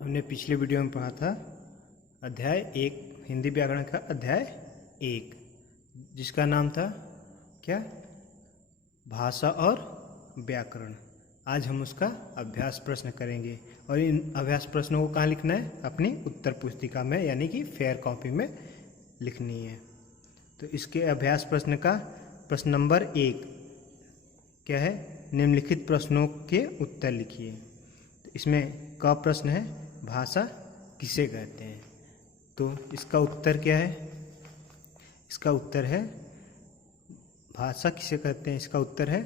हमने पिछले वीडियो में पढ़ा था अध्याय 1 हिंदी व्याकरण का अध्याय 1 जिसका नाम था क्या, भाषा और व्याकरण। आज हम उसका अभ्यास प्रश्न करेंगे और इन अभ्यास प्रश्नों को कहाँ लिखना है, अपनी उत्तर पुस्तिका में यानी कि फेयर कॉपी में लिखनी है। तो इसके अभ्यास प्रश्न का प्रश्न नंबर 1 क्या है, निम्नलिखित प्रश्नों के उत्तर लिखिए। तो इसमें का प्रश्न है, भाषा किसे कहते हैं। तो इसका उत्तर क्या है, इसका उत्तर है भाषा किसे कहते हैं, इसका उत्तर है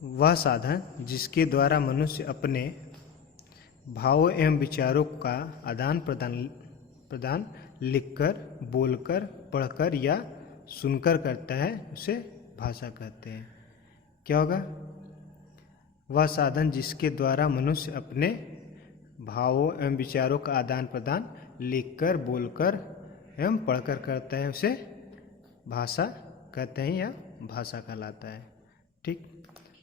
वह साधन जिसके द्वारा मनुष्य अपने भावों एवं विचारों का आदान प्रदान लिखकर, बोलकर, पढ़कर या सुनकर करता है, उसे भाषा कहते हैं। क्या होगा, वह साधन जिसके द्वारा मनुष्य अपने भावों एवं विचारों का आदान प्रदान लिखकर, बोलकर एवं पढ़कर करता है, उसे भाषा कहते हैं या भाषा कहलाता है। ठीक।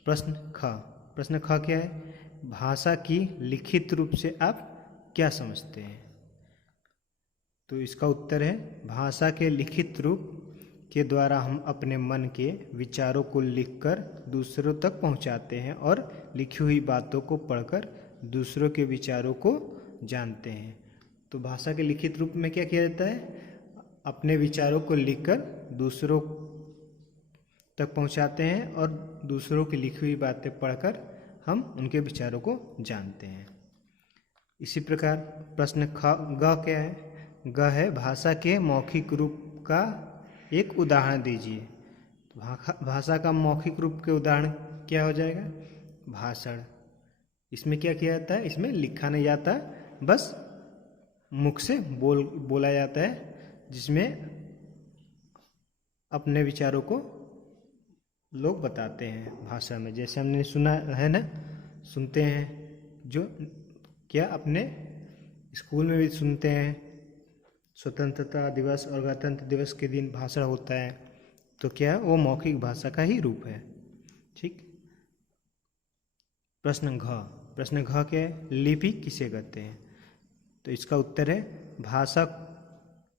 प्रश्न ख क्या है, भाषा की लिखित रूप से आप क्या समझते हैं। तो इसका उत्तर है भाषा के लिखित रूप के द्वारा हम अपने मन के विचारों को लिखकर दूसरों तक पहुंचाते हैं और लिखी हुई बातों को पढ़कर दूसरों के विचारों को जानते हैं। तो भाषा के लिखित रूप में क्या किया जाता है, अपने विचारों को लिखकर दूसरों तक पहुंचाते हैं और दूसरों की लिखी हुई बातें पढ़कर हम उनके विचारों को जानते हैं। इसी प्रकार प्रश्न ग क्या है, ग है भाषा के मौखिक रूप का एक उदाहरण दीजिए। तो भाषा का मौखिक रूप के उदाहरण क्या हो जाएगा, भाषण। इसमें क्या किया जाता है, इसमें लिखा नहीं जाता, बस मुख से बोला जाता है, जिसमें अपने विचारों को लोग बताते हैं भाषा में। जैसे हमने सुना है ना, सुनते हैं जो क्या, अपने स्कूल में भी सुनते हैं, स्वतंत्रता दिवस और गणतंत्र दिवस के दिन भाषण होता है। तो क्या, वो मौखिक भाषा का ही रूप है। ठीक। प्रश्न घ क्या है, लिपि किसे कहते हैं। तो इसका उत्तर है भाषा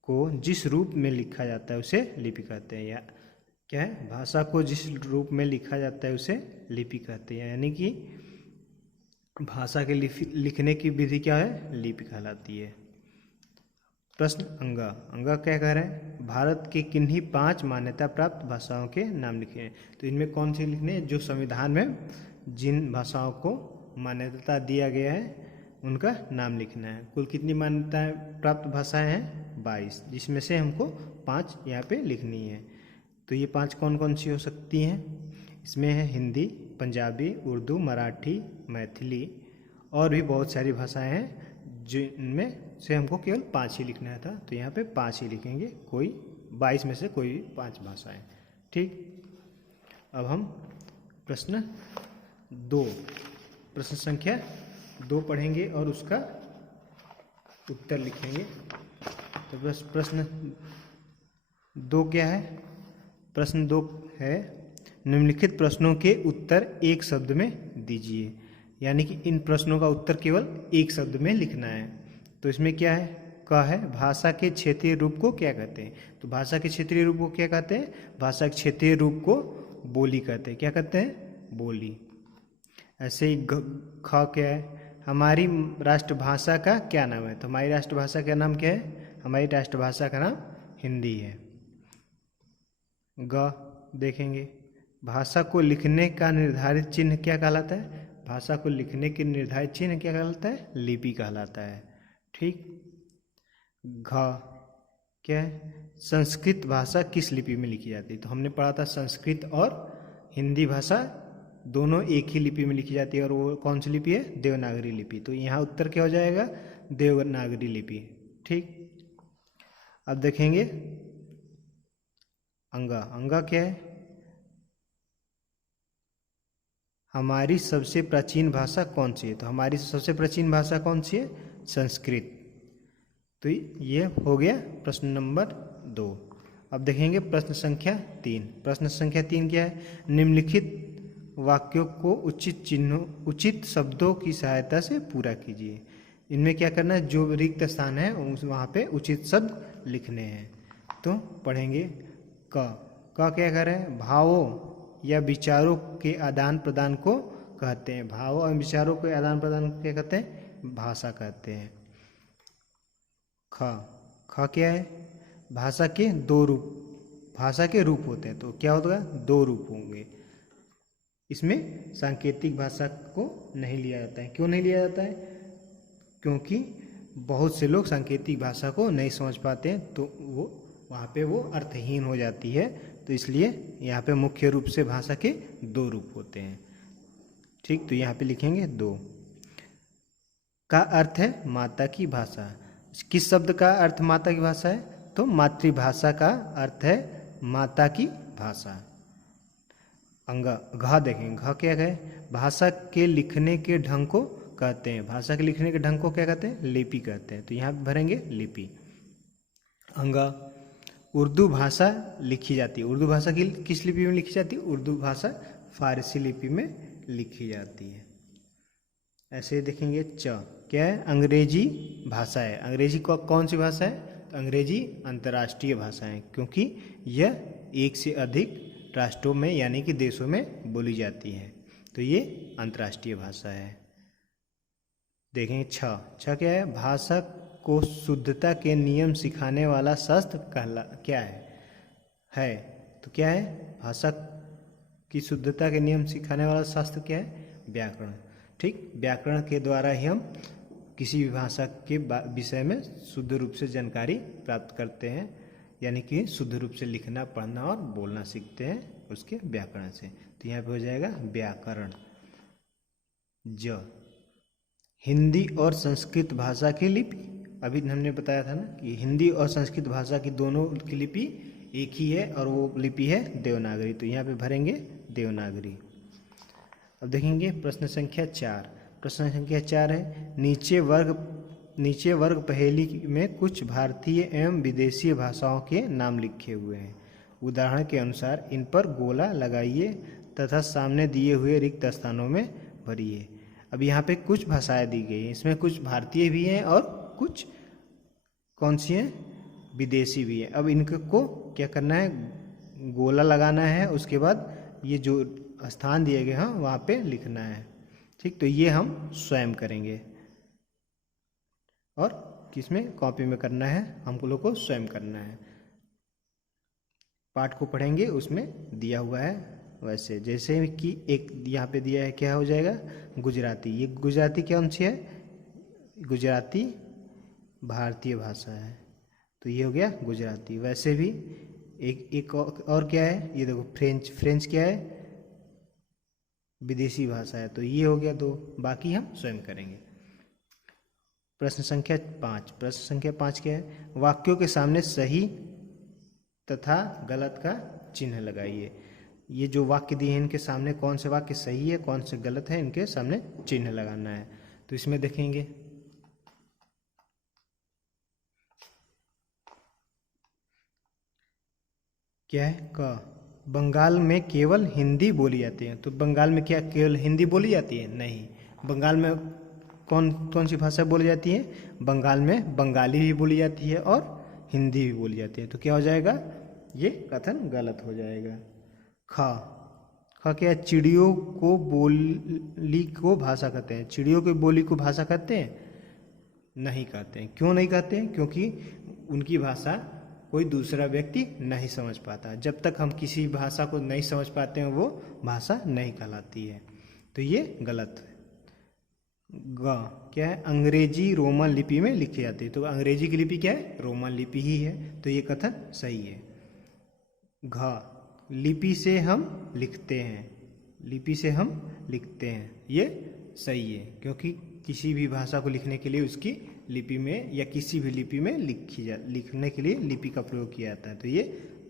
को जिस रूप में लिखा जाता है उसे लिपि कहते हैं। या क्या है, भाषा को जिस रूप में लिखा जाता है उसे लिपि कहते हैं, यानी कि भाषा के लिखने की विधि क्या है, लिपि कहलाती है। प्रश्न अंगा क्या कह रहे हैं, भारत के किन्हीं 5 मान्यता प्राप्त भाषाओं के नाम लिखे। तो इनमें कौन से लिखने हैं, जो संविधान में जिन भाषाओं को मान्यता दिया गया है उनका नाम लिखना है। कुल कितनी मान्यता प्राप्त भाषाएं हैं, 22, जिसमें से हमको 5 यहाँ पे लिखनी है। तो ये 5 कौन कौन सी हो सकती हैं, इसमें है हिंदी, पंजाबी, उर्दू, मराठी, मैथिली और भी बहुत सारी भाषाएं हैं, जिनमें से हमको केवल 5 ही लिखना था। तो यहाँ पे 5 ही लिखेंगे, कोई 22 में से कोई 5 भाषाएं। ठीक। अब हम प्रश्न संख्या 2 पढ़ेंगे और उसका उत्तर लिखेंगे। तो बस प्रश्न 2 क्या है, प्रश्न 2 है निम्नलिखित प्रश्नों के उत्तर एक शब्द में दीजिए। यानी कि इन प्रश्नों का उत्तर केवल एक शब्द में लिखना है। तो इसमें क्या है, का है भाषा के क्षेत्रीय रूप को क्या कहते हैं। तो भाषा के क्षेत्रीय रूप को क्या कहते हैं, भाषा के क्षेत्रीय रूप को बोली कहते हैं। क्या कहते हैं, बोली। ऐसे ही ख क्या है, हमारी राष्ट्रभाषा का क्या नाम है। तो हमारी राष्ट्रभाषा का नाम क्या है, हमारी राष्ट्रभाषा का नाम हिंदी है। ग देखेंगे, भाषा को लिखने का निर्धारित चिन्ह क्या कहलाता है। भाषा को लिखने के निर्धारित चिन्ह क्या कहलाता है, लिपि कहलाता है। ठीक। घ क्या है, संस्कृत भाषा किस लिपि में लिखी जाती है। तो हमने पढ़ा था संस्कृत और हिंदी भाषा दोनों एक ही लिपि में लिखी जाती है, और वो कौन सी लिपि है, देवनागरी लिपि। तो यहाँ उत्तर क्या हो जाएगा, देवनागरी लिपि। ठीक। अब देखेंगे अंगा क्या है, हमारी सबसे प्राचीन भाषा कौन सी है। तो हमारी सबसे प्राचीन भाषा कौन सी है, संस्कृत। तो ये हो गया प्रश्न नंबर 2। अब देखेंगे प्रश्न संख्या 3। प्रश्न संख्या 3 क्या है, निम्नलिखित वाक्यों को उचित शब्दों की सहायता से पूरा कीजिए। इनमें क्या करना है, जो रिक्त स्थान है उस वहाँ पे उचित शब्द लिखने हैं। तो पढ़ेंगे का क्या कर रहे हैं, भावों या विचारों के आदान प्रदान को कहते हैं। भावों और विचारों के आदान प्रदान को क्या कहते हैं, भाषा कहते हैं। ख क्या है, भाषा के दो रूप, भाषा के रूप होते हैं। तो क्या होगा, दो रूप होंगे। इसमें सांकेतिक भाषा को नहीं लिया जाता है। क्यों नहीं लिया जाता है, क्योंकि बहुत से लोग सांकेतिक भाषा को नहीं समझ पाते हैं, तो वो वहाँ पे वो अर्थहीन हो जाती है। तो इसलिए यहाँ पे मुख्य रूप से भाषा के दो रूप होते हैं। ठीक, तो यहाँ पे लिखेंगे दो। का अर्थ है माता की भाषा। किस शब्द का अर्थ माता की भाषा है, तो मातृभाषा का अर्थ है माता की भाषा। घ देखेंगे, घ क्या है, भाषा के लिखने के ढंग को कहते हैं। भाषा के लिखने के ढंग को क्या कहते हैं, लिपि कहते हैं। तो यहाँ पे भरेंगे लिपि। उर्दू भाषा लिखी जाती है। उर्दू भाषा की किस लिपि में लिखी जाती है, उर्दू भाषा फारसी लिपि में लिखी जाती है। ऐसे देखेंगे क्या है, अंग्रेजी भाषा है। अंग्रेजी कौन सी भाषा है, तो अंग्रेजी अंतर्राष्ट्रीय भाषा है, क्योंकि यह एक से अधिक राष्ट्रों में यानी कि देशों में बोली जाती है। तो ये अंतर्राष्ट्रीय भाषा है। देखेंगे छ क्या है, भाषा को शुद्धता के नियम सिखाने वाला शास्त्र क्या है। तो क्या है, भाषा की शुद्धता के नियम सिखाने वाला शास्त्र क्या है, व्याकरण। ठीक, व्याकरण के द्वारा ही हम किसी भी भाषा के विषय में शुद्ध रूप से जानकारी प्राप्त करते हैं, यानी कि शुद्ध रूप से लिखना, पढ़ना और बोलना सीखते हैं उसके व्याकरण से। तो यहाँ पे हो जाएगा व्याकरण। हिंदी और संस्कृत भाषा की लिपि, अभी हमने बताया था ना कि हिंदी और संस्कृत भाषा की दोनों की लिपि एक ही है, और वो लिपि है देवनागरी। तो यहाँ पे भरेंगे देवनागरी। अब देखेंगे प्रश्न संख्या 4। प्रश्न संख्या 4 है, नीचे वर्ग पहेली में कुछ भारतीय एवं विदेशी भाषाओं के नाम लिखे हुए हैं। उदाहरण के अनुसार इन पर गोला लगाइए तथा सामने दिए हुए रिक्त स्थानों में भरिए। अब यहाँ पे कुछ भाषाएं दी गई हैं, इसमें कुछ भारतीय भी हैं और कुछ कौन सी हैं, विदेशी भी हैं। अब इनको क्या करना है, गोला लगाना है, उसके बाद ये जो स्थान दिए गए हैं वहाँ पे लिखना है। ठीक, तो ये हम स्वयं करेंगे और किसमें, कॉपी में करना है, हमको लोग को स्वयं करना है। पाठ को पढ़ेंगे, उसमें दिया हुआ है वैसे, जैसे कि एक यहाँ पे दिया है, क्या हो जाएगा, गुजराती। ये गुजराती कौन सी है, गुजराती भारतीय भाषा है, तो ये हो गया गुजराती। वैसे भी एक और क्या है, ये देखो फ्रेंच क्या है, विदेशी भाषा है। तो ये हो गया 2, बाकी हम स्वयं करेंगे। प्रश्न संख्या 5। प्रश्न संख्या 5 क्या है, वाक्यों के सामने सही तथा गलत का चिन्ह लगाइए। ये जो वाक्य दिए हैं इनके सामने कौन से वाक्य सही है, कौन से गलत है, इनके सामने चिन्ह लगाना है। तो इसमें देखेंगे क्या है, बंगाल में केवल हिंदी बोली जाती है। तो बंगाल में क्या केवल हिंदी बोली जाती है, नहीं। बंगाल में कौन सी भाषा बोली जाती है, बंगाल में बंगाली भी बोली जाती है और हिंदी भी बोली जाती है। तो क्या हो जाएगा, ये कथन गलत हो जाएगा। क्या, चिड़ियों को बोली को भाषा कहते हैं। चिड़ियों की बोली को भाषा कहते हैं, नहीं कहते हैं। क्यों नहीं कहते हैं, क्योंकि उनकी भाषा कोई दूसरा व्यक्ति नहीं समझ पाता। जब तक हम किसी भाषा को नहीं समझ पाते हैं वो भाषा नहीं कहलाती है। तो ये गलत है। क्या है, अंग्रेजी रोमन लिपि में लिखी जाती है। तो अंग्रेजी की लिपि क्या है, रोमन लिपि ही है। तो ये कथन सही है। लिपि से हम लिखते हैं, लिपि से हम लिखते हैं, ये सही है, क्योंकि किसी भी भाषा को लिखने के लिए उसकी लिपि में या किसी भी लिपि में लिखने के लिए लिपि का प्रयोग किया जाता है। तो ये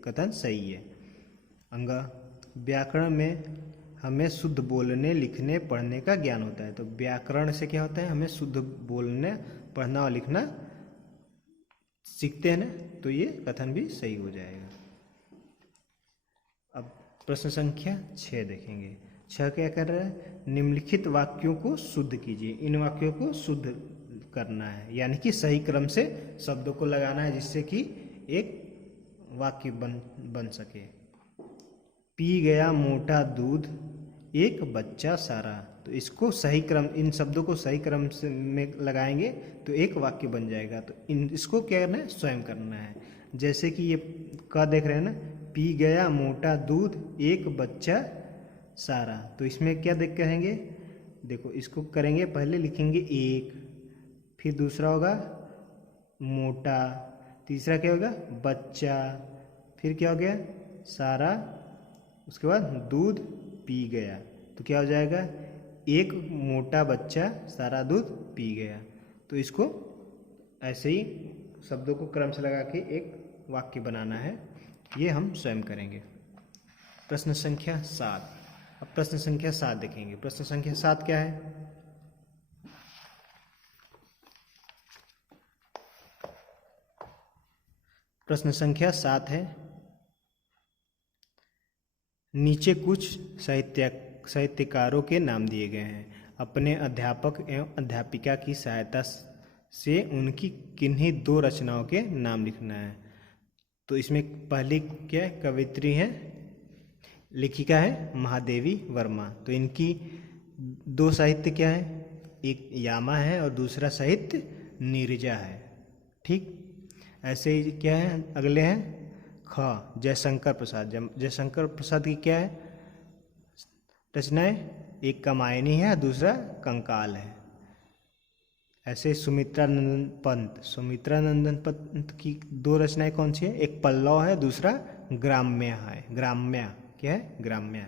कथन सही है। व्याकरण में हमें शुद्ध बोलने, लिखने, पढ़ने का ज्ञान होता है। तो व्याकरण से क्या होता है, हमें शुद्ध बोलने, पढ़ना और लिखना सीखते हैं ना। तो ये कथन भी सही हो जाएगा। अब प्रश्न संख्या 6 देखेंगे। 6 क्या कर रहा है, निम्नलिखित वाक्यों को शुद्ध कीजिए। इन वाक्यों को शुद्ध करना है, यानी कि सही क्रम से शब्दों को लगाना है जिससे कि एक वाक्य बन सके। पी गया मोटा दूध एक बच्चा सारा, तो इसको सही क्रम, इन शब्दों को सही क्रम से में लगाएंगे तो एक वाक्य बन जाएगा। तो इसको क्या करना है, स्वयं करना है। जैसे कि ये का देख रहे हैं ना, पी गया मोटा दूध एक बच्चा सारा, तो इसमें क्या देख कहेंगे, देखो इसको करेंगे, पहले लिखेंगे एक, फिर दूसरा होगा मोटा, तीसरा क्या होगा बच्चा, फिर क्या हो गया सारा, उसके बाद दूध पी गया, तो क्या हो जाएगा एक मोटा बच्चा सारा दूध पी गया। तो इसको ऐसे ही शब्दों को क्रम से लगा के एक वाक्य बनाना है, ये हम स्वयं करेंगे। प्रश्न संख्या 7। अब प्रश्न संख्या 7 देखेंगे। प्रश्न संख्या 7 क्या है, प्रश्न संख्या 7 है, नीचे कुछ साहित्यकारों के नाम दिए गए हैं। अपने अध्यापक एवं अध्यापिका की सहायता से उनकी किन्हीं दो रचनाओं के नाम लिखना है। तो इसमें पहली क्या है, कवित्री है, लेखिका है महादेवी वर्मा। तो इनकी दो साहित्य क्या है, एक यामा है और दूसरा साहित्य नीरजा है। ठीक, ऐसे ही क्या है, अगले हैं ख जयशंकर प्रसाद। जयशंकर प्रसाद की क्या है रचनाएं, एक कामायनी है, दूसरा कंकाल है। ऐसे सुमित्रा नंदन पंत की दो रचनाएं कौन सी है, एक पल्लव है, दूसरा ग्राम्य है, ग्राम्य क्या है, ग्राम्य।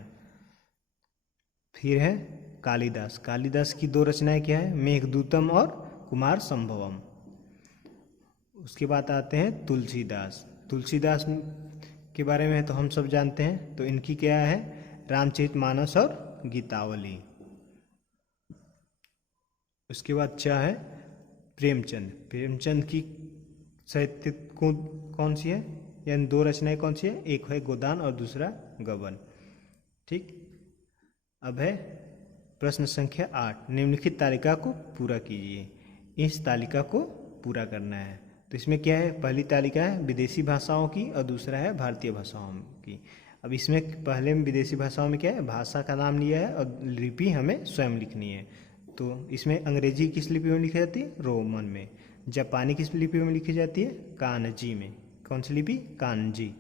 फिर है कालिदास की दो रचनाएं क्या है, मेघदूतम और कुमार संभवम। उसके बाद आते हैं तुलसीदास के बारे में तो हम सब जानते हैं, तो इनकी क्या है, रामचरितमानस और गीतावली। उसके बाद क्या है प्रेमचंद की साहित्य कौन सी है, यानी दो रचनाएं कौन सी है, एक है गोदान और दूसरा गबन। ठीक, अब है प्रश्न संख्या 8, निम्नलिखित तालिका को पूरा कीजिए। इस तालिका को पूरा करना है। तो इसमें क्या है, पहली तालिका है विदेशी भाषाओं की और दूसरा है भारतीय भाषाओं की। अब इसमें पहले में विदेशी भाषाओं में क्या है, भाषा का नाम लिया है और लिपि हमें स्वयं लिखनी है। तो इसमें अंग्रेजी किस लिपि में लिखी जाती है, रोमन में। जापानी किस लिपि में लिखी जाती है, कानजी में। कौन सी लिपि, कानजी।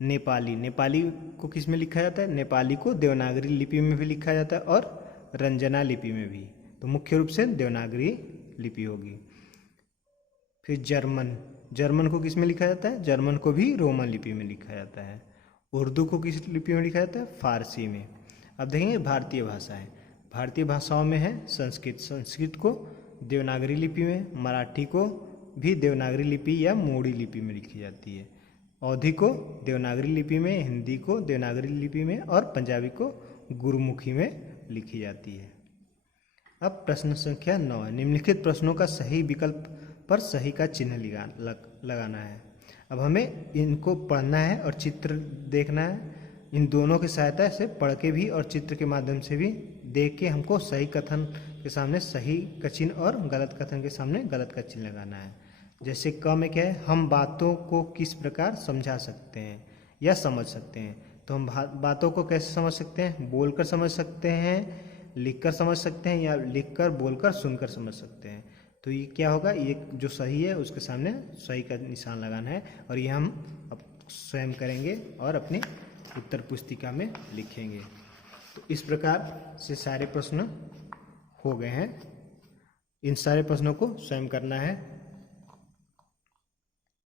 नेपाली को किस में लिखा जाता है, नेपाली को देवनागरी लिपि में भी लिखा जाता है और रंजना लिपि में भी। तो मुख्य रूप से देवनागरी लिपि होगी। फिर जर्मन को किस में लिखा जाता है, जर्मन को भी रोमन लिपि में लिखा जाता है। उर्दू को किस लिपि में लिखा जाता है, फारसी में। अब देखेंगे भारतीय भाषाएं। भारतीय भाषाओं में है संस्कृत को देवनागरी लिपि में, मराठी को भी देवनागरी लिपि या मोड़ी लिपि में लिखी जाती है, अवधी को देवनागरी लिपि में, हिंदी को देवनागरी लिपि में और पंजाबी को गुरुमुखी में लिखी जाती है। अब प्रश्न संख्या 9 है, निम्नलिखित प्रश्नों का सही विकल्प पर सही का चिन्ह लगाना है। अब हमें इनको पढ़ना है और चित्र देखना है। इन दोनों की सहायता से पढ़ के भी और चित्र के माध्यम से भी देख के हमको सही कथन के सामने सही का चिन्ह और गलत कथन के सामने गलत का चिन्ह लगाना है। जैसे क में क्या है, हम बातों को किस प्रकार समझा सकते हैं या समझ सकते हैं। तो हम बातों को कैसे समझ सकते हैं, बोलकर समझ सकते हैं, लिखकर समझ सकते हैं या लिखकर, बोलकर, सुनकर समझ सकते हैं। तो ये क्या होगा, ये जो सही है उसके सामने सही का निशान लगाना है और ये हम अब स्वयं करेंगे और अपनी उत्तर पुस्तिका में लिखेंगे। तो इस प्रकार से सारे प्रश्न हो गए हैं। इन सारे प्रश्नों को स्वयं करना है।